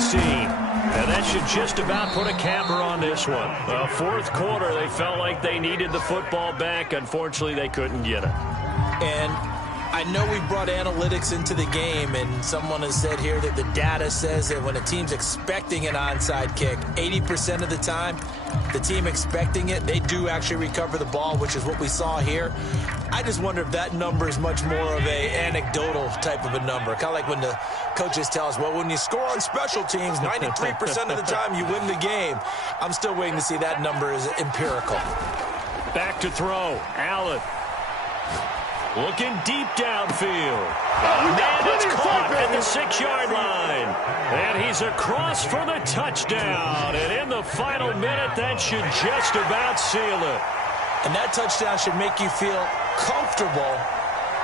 scene. And that should just about put a capper on this one. The fourth quarter, they felt like they needed the football back. Unfortunately, they couldn't get it. And I know we brought analytics into the game, and someone has said here that the data says that when a team's expecting an onside kick, 80% of the time, the team expecting it, they do actually recover the ball, which is what we saw here. I just wonder if that number is much more of a anecdotal type of a number. Kind of like when the coaches tell us, well, when you score on special teams, 93% of the time you win the game. I'm still waiting to see that number is empirical. Back to throw. Allen. Looking deep downfield. And it's caught at the 6-yard line. And he's across for the touchdown. And in the final minute, that should just about seal it. And that touchdown should make you feel comfortable.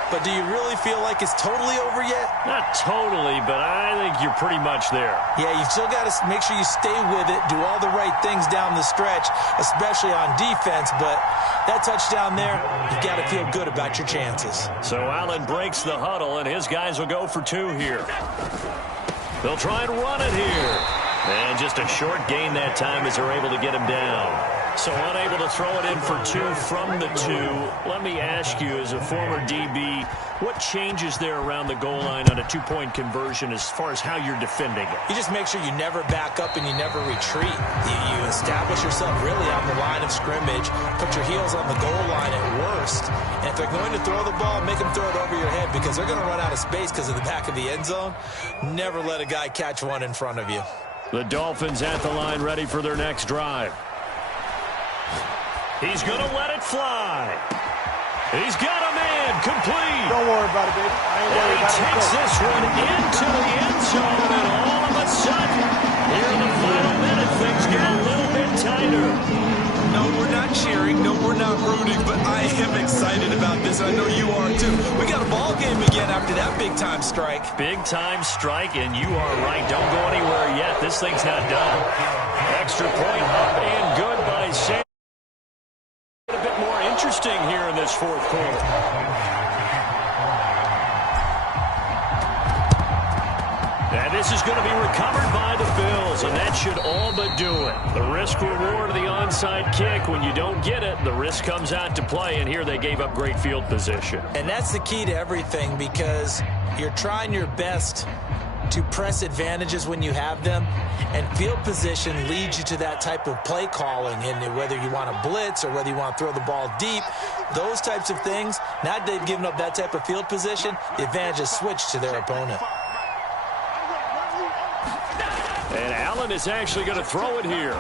But do you really feel like it's totally over yet? Not totally, but I think you're pretty much there. Yeah, you still got to make sure you stay with it, do all the right things down the stretch, especially on defense. But that touchdown there, you got to feel good about your chances. So Allen breaks the huddle, and his guys will go for 2 here. They'll try and run it here. And just a short gain that time as they're able to get him down. So unable to throw it in for 2 from the 2. Let me ask you, as a former DB, what changes there around the goal line on a 2-point conversion as far as how you're defending it? You just make sure you never back up and you never retreat. You establish yourself really on the line of scrimmage, put your heels on the goal line at worst, and if they're going to throw the ball, make them throw it over your head because they're going to run out of space because of the back of the end zone. Never let a guy catch one in front of you. The Dolphins at the line ready for their next drive. He's going to let it fly. He's got a man complete. Don't worry about it, baby. I ain't worried about it. He takes this one into the end zone, and all of a sudden, here in the final minute, things get a little bit tighter. No, we're not cheering. No, we're not rooting, but I am excited about this. I know you are, too. We got a ball game again after that big-time strike. Big-time strike, and you are right. Don't go anywhere yet. This thing's not done. Extra point up and good by Sam. A bit more interesting here in this fourth quarter. And this is going to be recovered by the Bills, and that should all but do it. The risk-reward of the onside kick, when you don't get it, the risk comes out to play, and here they gave up great field position. And that's the key to everything because you're trying your best to press advantages when you have them, and field position leads you to that type of play calling, and whether you want to blitz or whether you want to throw the ball deep, those types of things, now that they've given up that type of field position, the advantage is switched to their opponent. And Allen is actually going to throw it here,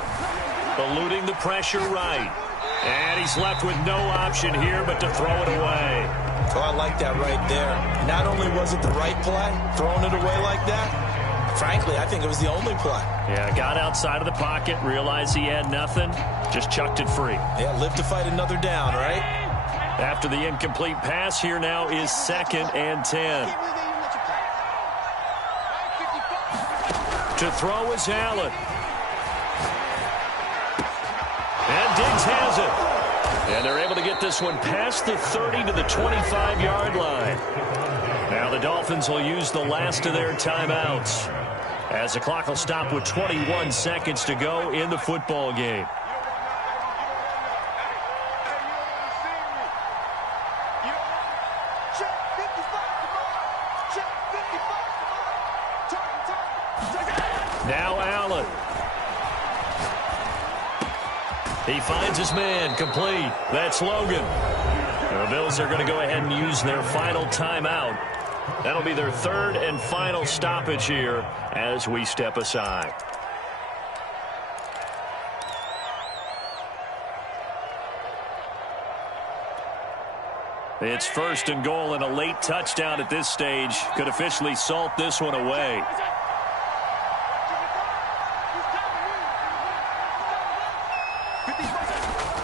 eluding the pressure right. And he's left with no option here but to throw it away. Oh, I like that right there. Not only was it the right play, throwing it away like that, frankly, I think it was the only play. Yeah, got outside of the pocket, realized he had nothing, just chucked it free. Yeah, live to fight another down, right? After the incomplete pass, here now is 2nd and 10. To throw is Allen. And Diggs has it. And they're able to get this one past the 30 to the 25-yard line. Now the Dolphins will use the last of their timeouts as the clock will stop with 21 seconds to go in the football game. Now Allen. He finds his man complete. That's Logan. The Bills are going to go ahead and use their final timeout. That'll be their 3rd and final stoppage here as we step aside. It's 1st and goal, and a late touchdown at this stage could officially salt this one away.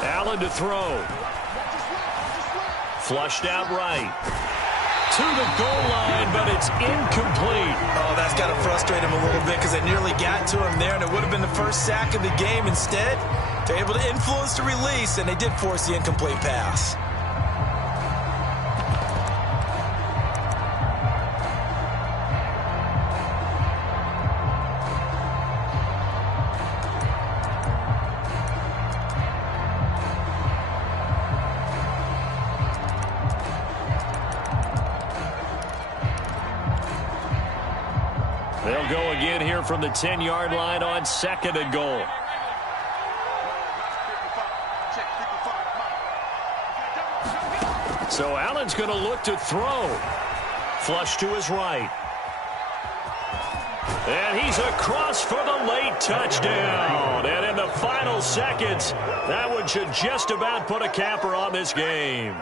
Allen to throw. Flushed out right. To the goal line, but it's incomplete. Oh, that's got to frustrate him a little bit because they nearly got to him there, and it would have been the first sack of the game. Instead, they're able to influence the release, and they did force the incomplete pass. They'll go again here from the 10-yard line on 2nd and goal. So Allen's going to look to throw. Flush to his right. And he's across for the late touchdown. And in the final seconds, that one should just about put a capper on this game.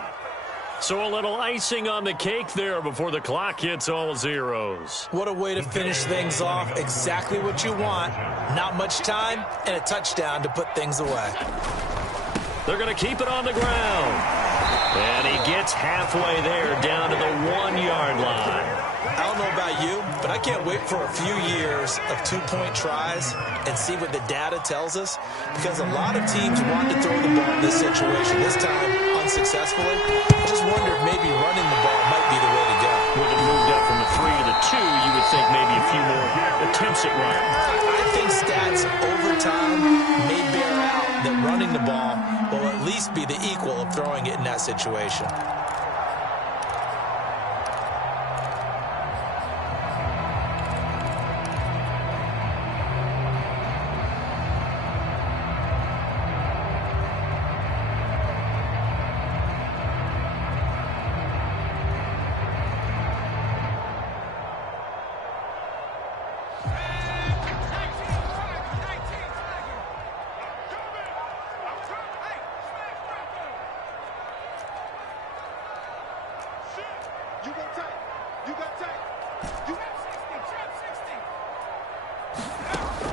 So a little icing on the cake there before the clock hits all zeros. What a way to finish things off. Exactly what you want. Not much time and a touchdown to put things away. They're going to keep it on the ground. And he gets halfway there down to the 1-yard line. I don't know about you, but I can't wait for a few years of two-point tries and see what the data tells us, because a lot of teams want to throw the ball in this situation. This time, unsuccessfully. I just wonder if maybe running the ball might be the way to go. With it moved up from the 3 to the 2, you would think maybe a few more attempts at running. I think stats over time may bear out that running the ball will at least be the equal of throwing it in that situation.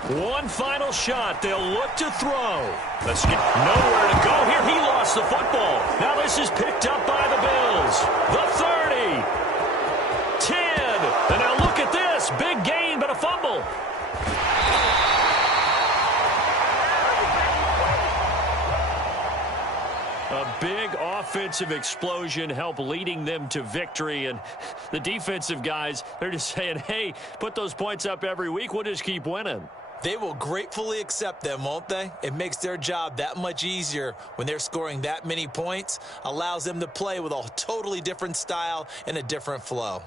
One final shot. They'll look to throw. Let's get nowhere to go here. He lost the football. Now this is picked up by the Bills. The 30. 10. And now look at this. Big gain, but a fumble. A big offensive explosion helped leading them to victory. And the defensive guys, they're just saying, hey, put those points up every week. We'll just keep winning. They will gratefully accept them, won't they? It makes their job that much easier when they're scoring that many points. Allows them to play with a totally different style and a different flow.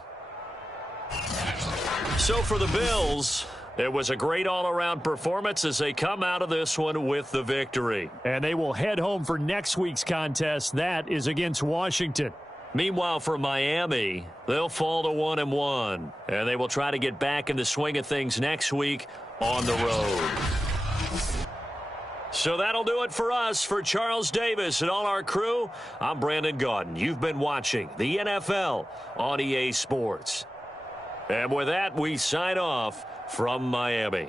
So for the Bills, it was a great all-around performance as they come out of this one with the victory. And they will head home for next week's contest. That is against Washington. Meanwhile, for Miami, they'll fall to 1-1, and they will try to get back in the swing of things next week on the road. So that'll do it for us. For Charles Davis and all our crew, I'm Brandon Gaudin. You've been watching the NFL on EA Sports. And with that, we sign off from Miami.